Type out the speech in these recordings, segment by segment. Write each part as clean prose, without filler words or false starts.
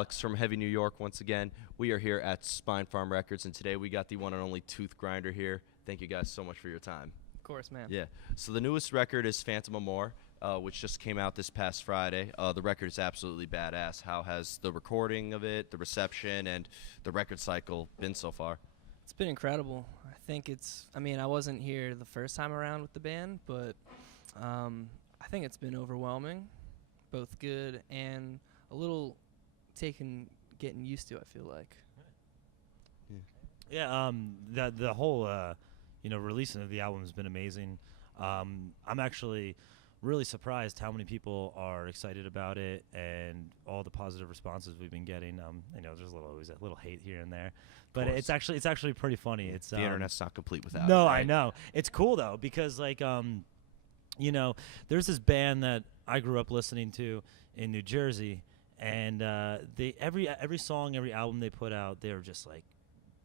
Alex from Heavy New York once again. We are here at Spine Farm Records, and today we got the one and only Toothgrinder here. Thank you guys so much for your time. Of course, man. Yeah. So the newest record is Phantom Amour, which just came out this past Friday. The record is absolutely badass. How has the recording of it, the reception, and the record cycle been so far? It's been incredible. I wasn't here the first time around with the band, but I think it's been overwhelming, both good and a little getting used to, I feel like. Yeah, the whole releasing of the album has been amazing. I'm actually really surprised how many people are excited about it and all the positive responses we've been getting. There's always a little hate here and there, but it's actually pretty funny. It's the internet's not complete without it. No, right? I know. It's cool though because there's this band that I grew up listening to in New Jersey, and every song, every album they put out, they were just like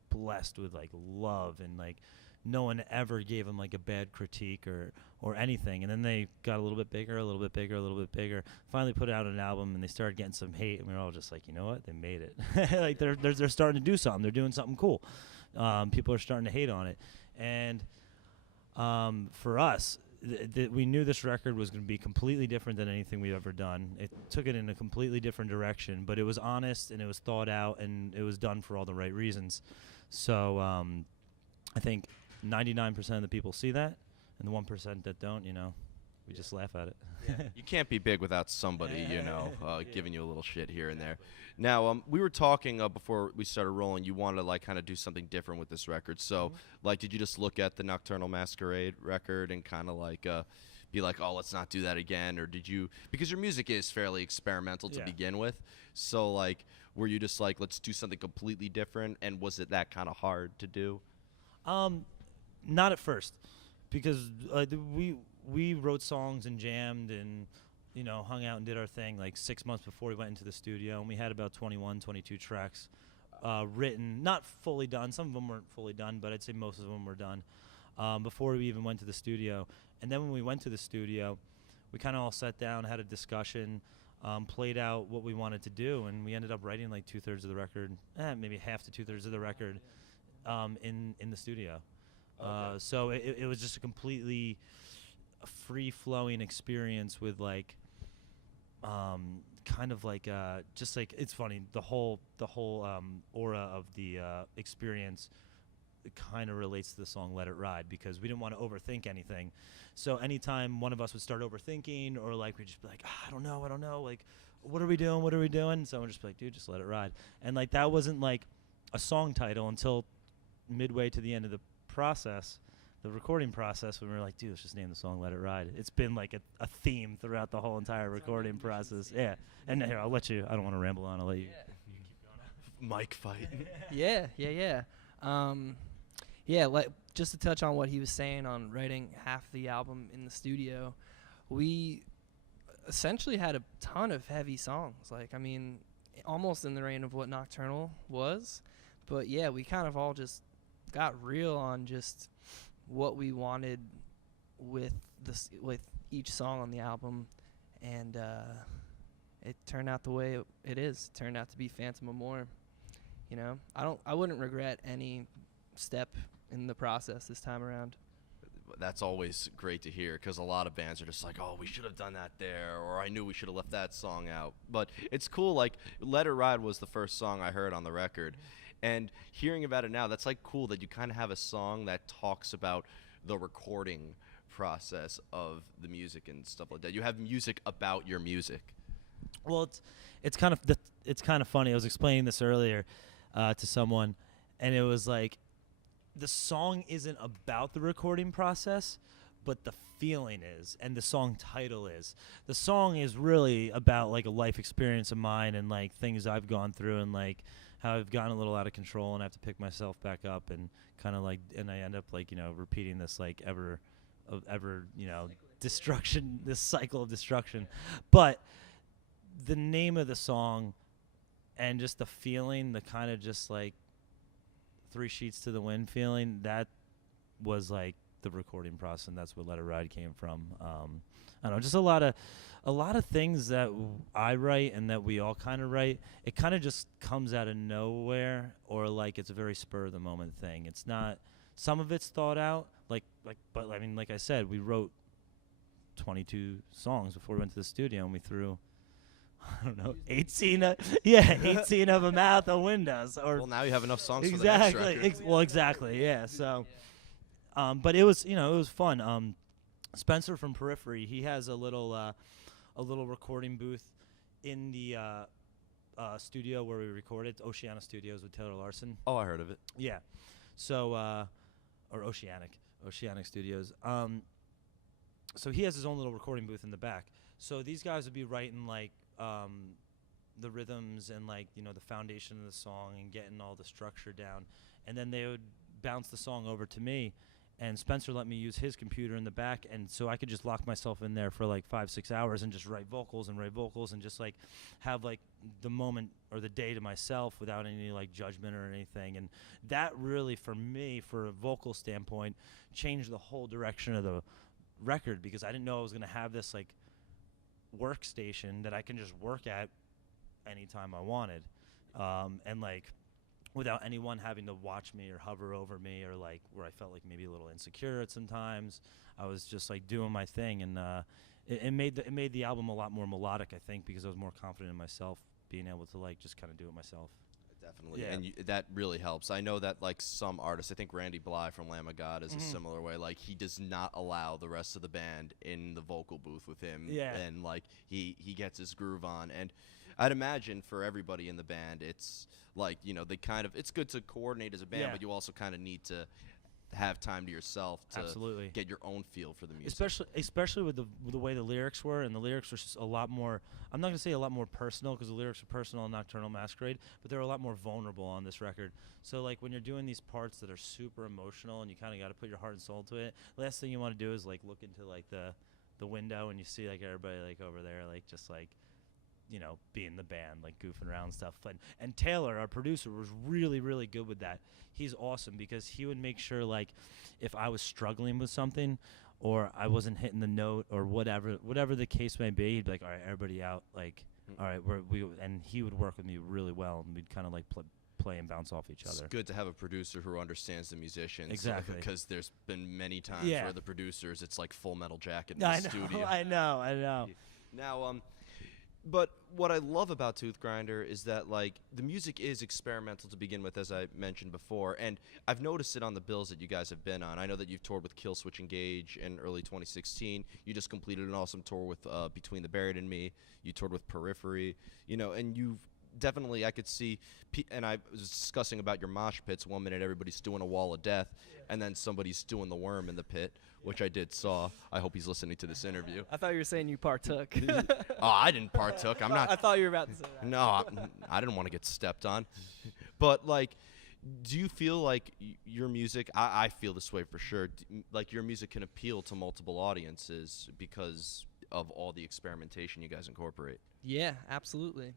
blessed with like love, and like no one ever gave them like a bad critique or anything. And then they got a little bit bigger, a little bit bigger, a little bit bigger. Finally put out an album, and they started getting some hate, and we were all just like, you know what? They made it. Like they're starting to do something. They're doing something cool. People are starting to hate on it, and for us, we knew this record was going to be completely different than anything we've ever done. It took it in a completely different direction, but it was honest and it was thought out and it was done for all the right reasons. So I think 99% of the people see that, and the 1% that don't, we just laugh at it. Yeah. You can't be big without somebody, giving you a little shit here and there. Now, we were talking before we started rolling. You wanted to kind of do something different with this record. So, did you just look at the Nocturnal Masquerade record and kind of be like, oh, let's not do that again? Or did you, because your music is fairly experimental to begin with. So, were you just like, let's do something completely different? And was it that kind of hard to do? Not at first, because we wrote songs and jammed and hung out and did our thing like 6 months before we went into the studio, and we had about 21, 22 tracks written, not fully done. Some of them weren't fully done, but I'd say most of them were done before we even went to the studio. And then when we went to the studio, we kind of all sat down, had a discussion, played out what we wanted to do, and we ended up writing like 2/3 of the record, maybe half to 2/3 of the record in the studio. Okay. So it was just a completely free-flowing experience with it's funny, the whole aura of the experience kind of relates to the song Let It Ride, because we didn't want to overthink anything. So anytime one of us would start overthinking, or we'd just be like, I don't know, what are we doing? Someone would just be like, dude, just let it ride. And that wasn't a song title until midway to the end of the process, the recording process, when we were like, dude, let's just name the song Let It Ride. It's been a theme throughout the whole entire recording process. Yeah. And here, I'll let you, I don't want to ramble on, I'll let you. Yeah. You keep going on. Mic fight. Yeah. Just to touch on what he was saying on writing half the album in the studio, we essentially had a ton of heavy songs. Almost in the reign of what Nocturnal was. But yeah, we kind of all just got real on just what we wanted with each song on the album, and it turned out the way it is. It turned out to be Phantom Amour. I wouldn't regret any step in the process this time around. That's always great to hear, because a lot of bands are just like, oh, we should have done that there, or I knew we should have left that song out. But it's cool. Let It Ride was the first song I heard on the record. And hearing about it now, that's cool that you kind of have a song that talks about the recording process of the music and stuff like that. You have music about your music. Well, it's kind of funny. I was explaining this earlier to someone, and it was like, the song isn't about the recording process, but the feeling is, and the song title is. The song is really about a life experience of mine, and things I've gone through, and how I've gotten a little out of control and I have to pick myself back up, and kind of and I end up repeating this ever destruction, this cycle of destruction. But the name of the song and just the feeling, the kind of just three sheets to the wind feeling, that was the recording process, and that's where Let It Ride came from. I don't know, just a lot of things that I write and that we all kind of write. It kind of just comes out of nowhere, or like it's a very spur of the moment thing. It's not. Some of it's thought out, but I mean, like I said, we wrote 22 songs before we went to the studio, and we threw, I don't know, 18 of them out the windows. Or Well, now you have enough songs exactly, for the next record. well, exactly, yeah. So, but it was, it was fun. Spencer from Periphery, he has a little recording booth in the studio where we recorded, Oceana Studios with Taylor Larson. Oh, I heard of it. Yeah. So, or Oceanic Studios. So he has his own little recording booth in the back. So these guys would be writing like the rhythms and like the foundation of the song and getting all the structure down, and then they would bounce the song over to me. And Spencer let me use his computer in the back, and so I could just lock myself in there for like 5-6 hours and just write vocals and just like have like the moment or the day to myself without any like judgment or anything. And that really, for me, for a vocal standpoint, changed the whole direction of the record, because I didn't know I was gonna have this like workstation that I can just work at anytime I wanted, and like without anyone having to watch me or hover over me, or like where I felt like maybe a little insecure at sometimes. I was just like doing my thing, and it made the album a lot more melodic, I think, because I was more confident in myself, being able to like just kind of do it myself. Definitely, Yeah. and that really helps. I know that like some artists, I think Randy Bly from Lamb of God is a similar way. Like he does not allow the rest of the band in the vocal booth with him, and like he gets his groove on. And I'd imagine for everybody in the band, it's like they kind of, it's good to coordinate as a band, but you also kind of need to have time to yourself to Absolutely. get your own feel for the music. Especially with the way the lyrics were, and the lyrics were just a lot more, I'm not going to say a lot more personal, because the lyrics are personal in Nocturnal Masquerade, but they're a lot more vulnerable on this record. So like when you're doing these parts that are super emotional and you kind of got to put your heart and soul to it, last thing you want to do is like look into like the window and you see like everybody like over there like just like being the band, like goofing around and stuff. And Taylor, our producer, was really, really good with that. He's awesome, because he would make sure, like, if I was struggling with something or I wasn't hitting the note or whatever the case may be, he'd be like, all right, everybody out. Like, all right, and he would work with me really well, and we'd kind of like play and bounce off each other. It's good to have a producer who understands the musicians. Exactly. Because there's been many times where the producers, it's like Full Metal Jacket in the studio. I know. Now, but what I love about Toothgrinder is that, like, the music is experimental to begin with, as I mentioned before, and I've noticed it on the bills that you guys have been on. I know that you've toured with Killswitch Engage in early 2016. You just completed an awesome tour with Between the Buried and Me. You toured with Periphery, and you've definitely, I could see, and I was discussing about your mosh pits. 1 minute everybody's doing a wall of death, and then somebody's doing the worm in the pit, which I saw. I hope he's listening to this interview. I thought you were saying you partook. Oh, I didn't partook. I'm not. I thought you were about to say that. No, I didn't want to get stepped on. But, like, do you feel like your music, I feel this way for sure, like your music can appeal to multiple audiences because of all the experimentation you guys incorporate? Yeah, absolutely.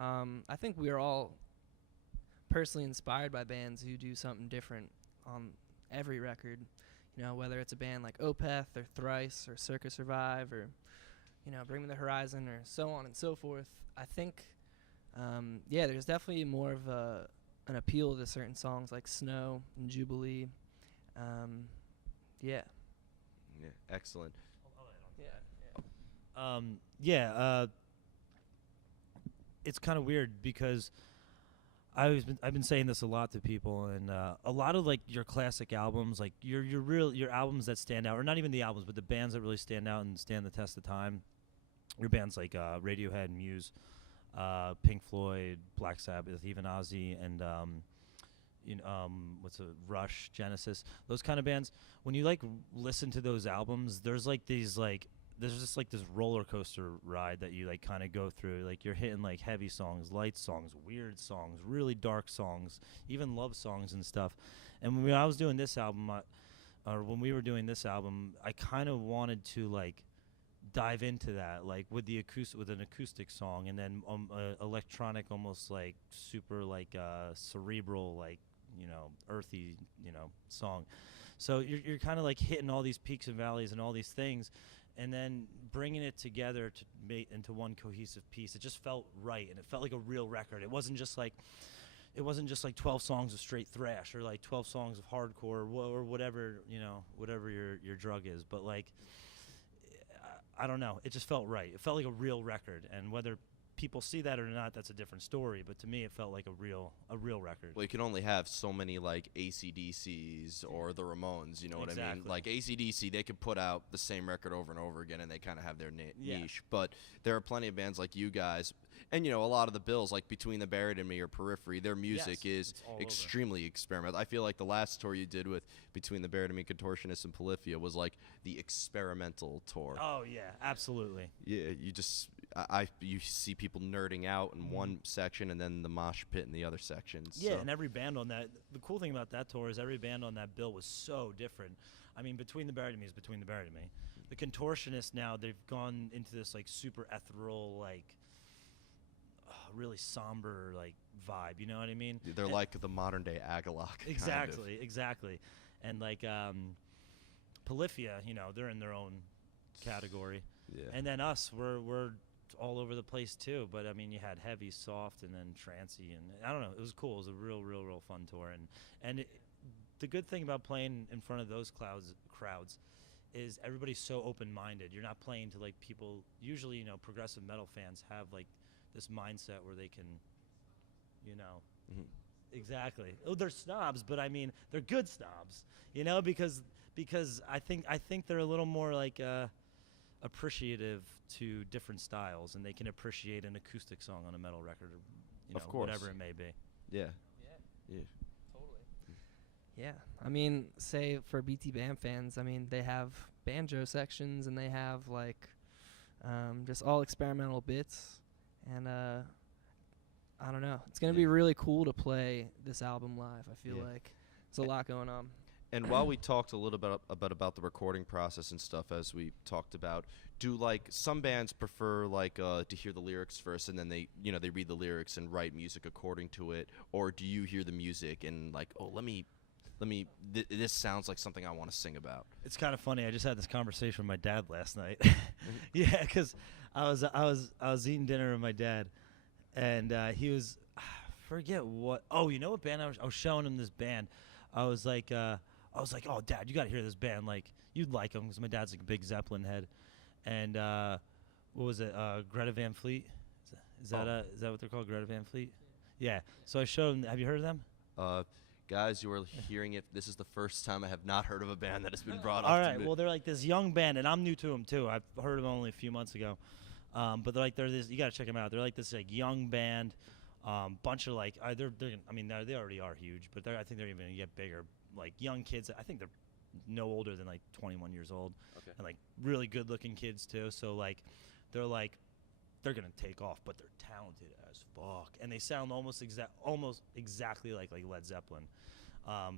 I think we are all personally inspired by bands who do something different on every record. Whether it's a band like Opeth or Thrice or Circa Survive or, Bring Me the Horizon or so on and so forth. I think, there's definitely more of an appeal to certain songs like Snow and Jubilee. Yeah, excellent. It's kind of weird because I've been saying this a lot to people, and a lot of like your classic albums, like your albums that stand out, or not even the albums, but the bands that really stand out and stand the test of time. Your bands like Radiohead, Muse, Pink Floyd, Black Sabbath, even Ozzy, and Rush, Genesis, those kind of bands. When you like listen to those albums, there's just like this roller coaster ride that you like kind of go through. Like you're hitting like heavy songs, light songs, weird songs, really dark songs, even love songs and stuff. And when I was doing this album, when we were doing this album, I kind of wanted to like dive into that, like with an acoustic song, and then electronic, almost like super like cerebral, like earthy, song. So you're kind of like hitting all these peaks and valleys and all these things, and then bringing it together to make into one cohesive piece. It just felt right, and it felt like a real record. It wasn't just like 12 songs of straight thrash or like 12 songs of hardcore or whatever, whatever your drug is. But like, I don't know. It just felt right. It felt like a real record, and whether people see that or not, that's a different story. But to me, it felt like a real record. Well, you can only have so many like AC/DCs or the Ramones, you know what I mean? Exactly. Like AC/DC, they could put out the same record over and over again, and they kind of have their Yeah. niche. But there are plenty of bands like you guys, and a lot of the Bills, like Between the Buried and Me or Periphery, their music Yes, is it's all over. extremely experimental. I feel like the last tour you did with Between the Buried and Me, Contortionist, and Polyphia was like the experimental tour. Oh yeah, absolutely. Yeah, you see people nerding out in one section and then the mosh pit in the other sections. Yeah, so. and every band on that. The cool thing about that tour is every band on that bill was so different. I mean, Between the Buried and Me is Between the Buried and Me. The Contortionists now, they've gone into this like super ethereal, like really somber like vibe. You know what I mean? They're And- like the modern day Agalloch. Exactly, exactly. And like Polyphia, they're in their own category. Yeah. And then us, we're all over the place too. But I mean, you had heavy, soft, and then trancey, and I don't know. It was cool. It was a real fun tour. And the good thing about playing in front of those crowds is everybody's so open-minded. You're not playing to like people. Usually, progressive metal fans have like this mindset where they can, Mhm. Exactly. Oh, they're snobs, but I mean, they're good snobs, because I think they're a little more like appreciative to different styles, and they can appreciate an acoustic song on a metal record, or Of course. whatever it may be. Yeah. Yeah. Yeah. Totally. Yeah, I mean, say for BT Bam fans, I mean, they have banjo sections and they have like just all experimental bits, and I don't know. It's gonna be Yeah. really cool to play this album live. I feel Yeah. like there's a lot going on. And while we talked a little bit about the recording process and stuff, as we talked about, do like some bands prefer like to hear the lyrics first and then they they read the lyrics and write music according to it, or do you hear the music and like, oh, let me this sounds like something I want to sing about? It's kind of funny. I just had this conversation with my dad last night. Yeah, because I was eating dinner with my dad, and he was forget what. Oh, you know what band I was showing him this band. I was like, oh, Dad, you got to hear this band. Like, you'd like them because my dad's like a big Zeppelin head. And what was it? Greta Van Fleet. Is that what they're called? Greta Van Fleet. Yeah. So I showed him. Have you heard of them? Guys, you are hearing it. This is the first time I have not heard of a band that has been brought up. All to right. me. Well, they're like this young band, and I'm new to them too. I've heard of them only a few months ago. But they're this. You gotta check them out. They're like this like young band, bunch of like they already are huge, but I think they're even gonna get bigger. Like young kids. I think they're no older than like 21 years old. Okay. And like really good-looking kids too. So like they're gonna take off, but they're talented as fuck, and they sound almost exactly like Led Zeppelin. I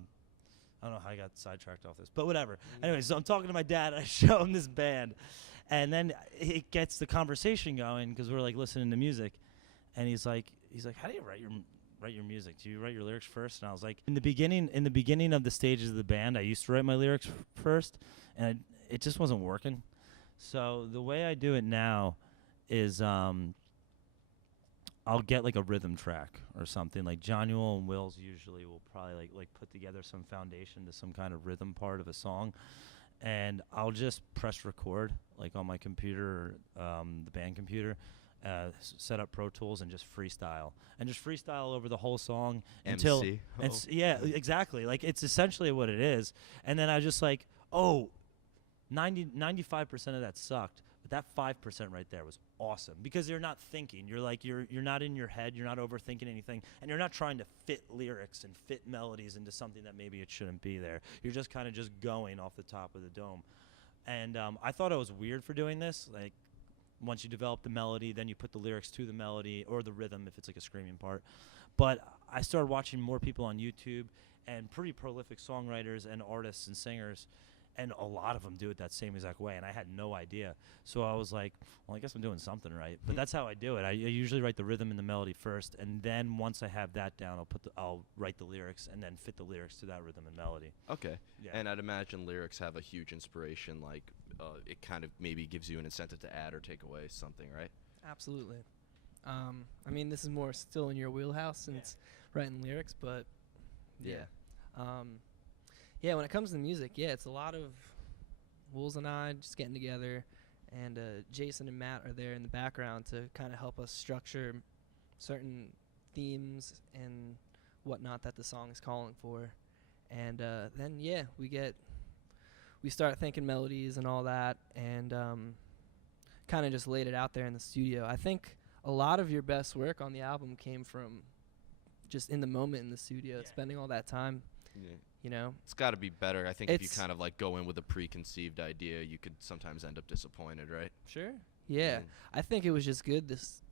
don't know how I got sidetracked off this, but whatever. Anyway, so I'm talking to my dad, and I show him this band, and then it gets the conversation going because we're like listening to music, and he's like, how do you write your music? Do you write your lyrics first? And I was like, in the beginning of the stages of the band, I used to write my lyrics first, and it just wasn't working. So the way I do it now is I'll get like a rhythm track or something. Like John Newell and Wills usually will probably like put together some foundation to some kind of rhythm part of a song, and I'll just press record like on my computer, the band computer, set up Pro Tools and just freestyle over the whole song until MC. yeah, exactly. Like it's essentially what it is. And then I just like, 95% of that sucked, but that 5% right there was awesome because you're not thinking. You're like you're not in your head. You're not overthinking anything, and you're not trying to fit lyrics and fit melodies into something that maybe it shouldn't be there. You're just kind of just going off the top of the dome. And I thought I was weird for doing this. Like once you develop the melody, then you put the lyrics to the melody or the rhythm if it's like a screaming part. But I started watching more people on YouTube and pretty prolific songwriters and artists and singers. And a lot of them do it that same exact way, and I had no idea. So I was like, well, I guess I'm doing something right. But that's how I do it. I usually write the rhythm and the melody first, and then once I have that down, I'll write the lyrics and then fit the lyrics to that rhythm and melody. Okay. Yeah. And I'd imagine lyrics have a huge inspiration. Like, it kind of maybe gives you an incentive to add or take away something, right? Absolutely. I mean, this is more still in your wheelhouse since writing lyrics, but yeah. Yeah, when it comes to music, it's a lot of Wools and I just getting together, and Jason and Matt are there in the background to kind of help us structure certain themes and whatnot that the song is calling for. And then, we start thinking melodies and all that, and kind of just laid it out there in the studio. I think a lot of your best work on the album came from just in the moment in the studio, spending all that time. Yeah. You know, It's got to be better. I think if you It's- kind of like go in with a preconceived idea, you could sometimes end up disappointed, right? sure. Yeah, I think it was just good this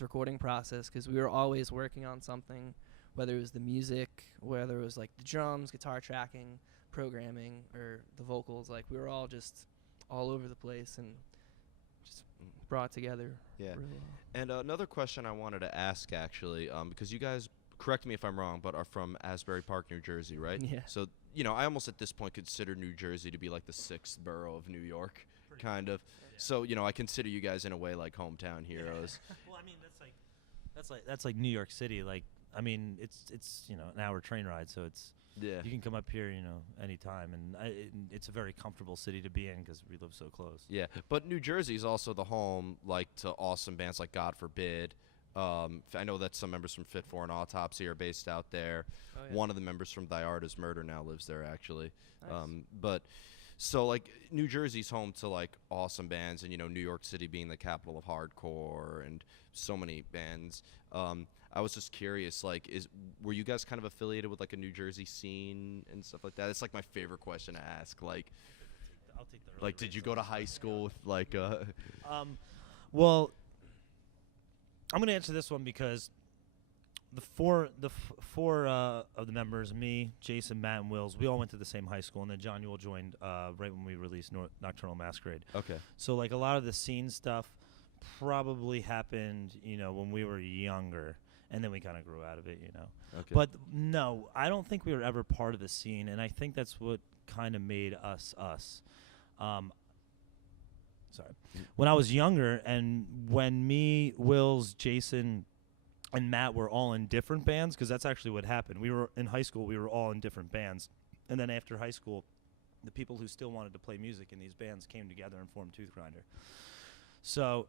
recording process because we were always working on something, whether it was the music, whether it was like the drums, guitar tracking, programming, or the vocals. Like we were all just all over the place and just brought together. Yeah. Really well. And another question I wanted to ask, actually, because you guys, correct me if I'm wrong, but are from Asbury Park, New Jersey, right? Yeah. So, I almost at this point consider New Jersey to be like the 6th borough of New York, kind of. Yeah. So, I consider you guys in a way like hometown heroes. Well, I mean, that's like New York City. Like, I mean, it's an hour train ride, so Yeah. you can come up here anytime, and it's a very comfortable city to be in because we live so close. Yeah. But New Jersey is also the home, like, to awesome bands like God Forbid. I know that some members from Fit for an Autopsy are based out there. Oh, yeah. One of the members from Diarda's Murder now lives there, actually. Nice. But so like New Jersey's home to like awesome bands, and New York City being the capital of hardcore and so many bands. I was just curious, like, were you guys kind of affiliated with like a New Jersey scene and stuff like that? It's like my favorite question to ask. Like, I'll take the early did you rates go on to that. high school with like? Well, I'm gonna answer this one because the four of the members, me, Jason, Matt, and Wills, we all went to the same high school, and then John Newell joined right when we released Nocturnal Masquerade. Okay. So like a lot of the scene stuff probably happened, when we were younger, and then we kind of grew out of it, Okay. But no, I don't think we were ever part of the scene, and I think that's what kind of made us us. Sorry. When I was younger, and when me, Wills, Jason, and Matt were all in different bands, because that's actually what happened. We were in high school, we were all in different bands. And then after high school, the people who still wanted to play music in these bands came together and formed Toothgrinder. So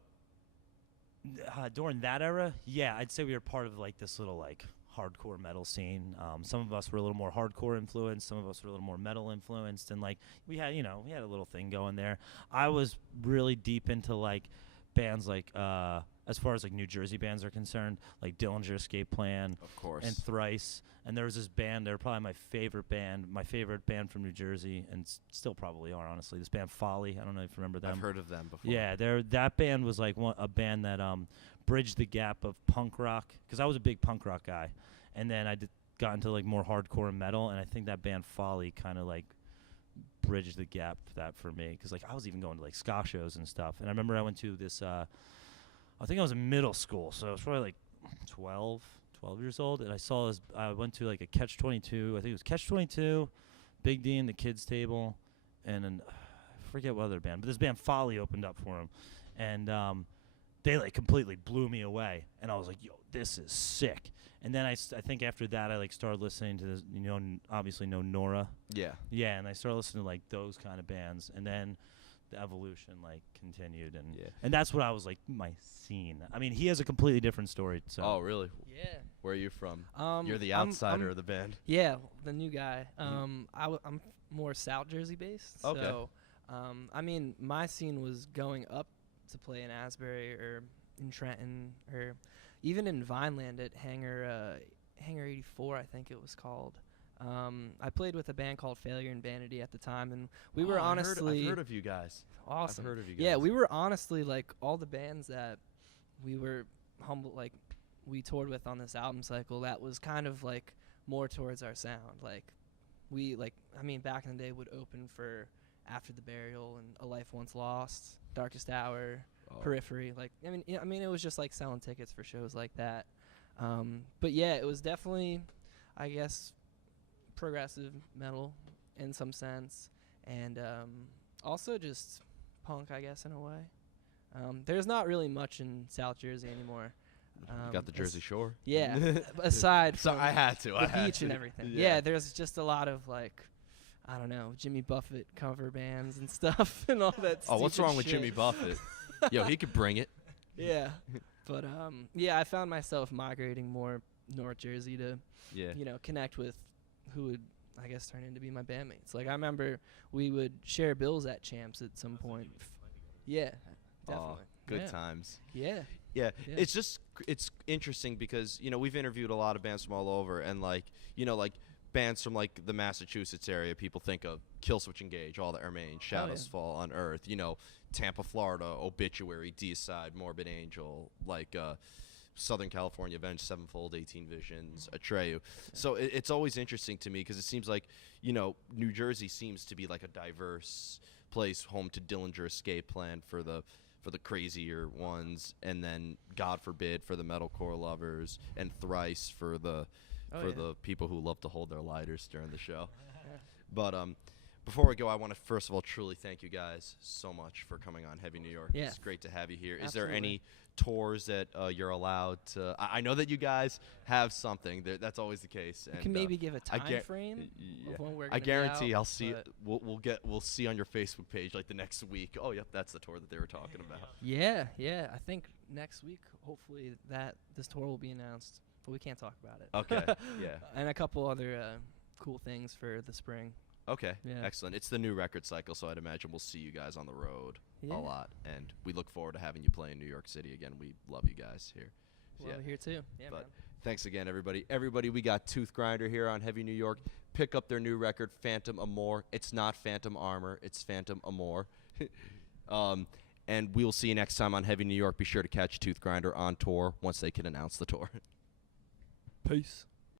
during that era, I'd say we were part of like this little like hardcore metal scene. Some of us were a little more hardcore influenced, some of us were a little more metal influenced, and like we had a little thing going there. I was really deep into like bands like as far as like New Jersey bands are concerned, like Dillinger Escape Plan, Of course. and Thrice. And there was this band, they're probably my favorite band from New Jersey, and still probably are, honestly. This band Folly, I don't know if you remember them. I've heard of them before. Yeah, that band was like a band that bridged the gap of punk rock, because I was a big punk rock guy, and then I got into like more hardcore and metal, and I think that band Folly kind of like bridged the gap for me, because like I was even going to like ska shows and stuff. And I remember I went to this, I think I was in middle school, so I was probably like 12 years old, and I went to like a Catch-22, I think it was Catch-22, Big D and the Kids Table, and then I forget what other band, but this band Folly opened up for him, and they like completely blew me away, and I was like, yo, this is sick. And then I think after that I like started listening to this, obviously know Nora. Yeah. Yeah, and I started listening to like those kind of bands, and then the evolution like continued, and that's what I was like, my scene. I mean, he has a completely different story. So. Oh, really? Yeah. Where are you from? You're the I'm- outsider I'm- of the band. Yeah, the new guy. I'm more South Jersey based. Okay. So, I mean, my scene was going up to play in Asbury or in Trenton or even in Vineland at Hangar 84, I think it was called. I played with a band called Failure and Vanity at the time, and we were honestly I've heard of you guys. awesome. I've heard of you guys. Yeah, we were honestly like all the bands that we were we toured with on this album cycle. That was kind of like more towards our sound. Like back in the day would open for After the Burial and A Life Once Lost, Darkest Hour, Oh. Periphery. Like, I mean, it was just like selling tickets for shows like that. But yeah, it was definitely, I guess, progressive metal in some sense, and also just punk, I guess, in a way. There's not really much in South Jersey anymore. You got the Jersey Shore. Yeah, aside So from I had to. the beach and everything. Yeah. Yeah, there's just a lot of like, I don't know, Jimmy Buffett cover bands and stuff and all that. Oh, what's stupid wrong with shit. Jimmy Buffett? Yo, he could bring it. Yeah, but yeah, I found myself migrating more North Jersey to, Yeah. connect with who would, I guess, turn into be my bandmates. Like, I remember we would share bills at Champs at some point. Yeah, definitely. Oh, good yeah. times. Yeah. Yeah, Yeah. it's interesting because we've interviewed a lot of bands from all over, and like bands from like the Massachusetts area, people think of Killswitch Engage, All That Remains, Shadows Fall on Earth, Tampa, Florida, Obituary, Deicide, Morbid Angel, like Southern California, Avenged Sevenfold, 18 Visions, Atreyu. Yeah. So it's always interesting to me because it seems like New Jersey seems to be like a diverse place, home to Dillinger Escape Plan for the crazier ones, and then God Forbid for the metalcore lovers, and Thrice for the people who love to hold their lighters during the show. But before we go, I want to first of all truly thank you guys so much for coming on Heavy New York. Yeah. It's great to have you here. Is Absolutely. there any tours that you're allowed to? I know that you guys have something. That's always the case. You And can maybe give a time gar- frame yeah. of when we're I gonna guarantee be out, I'll see. but We'll see on your Facebook page like the next week. Oh, yep, that's the tour that they were talking about. Yeah. I think next week, hopefully, this tour will be announced, but we can't talk about it. Okay. Yeah. And a couple other cool things for the spring. Okay. Yeah. Excellent. It's the new record cycle, so I'd imagine we'll see you guys on the road Yeah. a lot, and we look forward to having you play in New York City again. We love you guys here. Well, here too. Yeah, But man. thanks again, everybody. Everybody, we got Toothgrinder here on Heavy New York. Pick up their new record, Phantom Amour. It's not Phantom Armor. It's Phantom Amour. And we will see you next time on Heavy New York. Be sure to catch Toothgrinder on tour once they can announce the tour. Peace.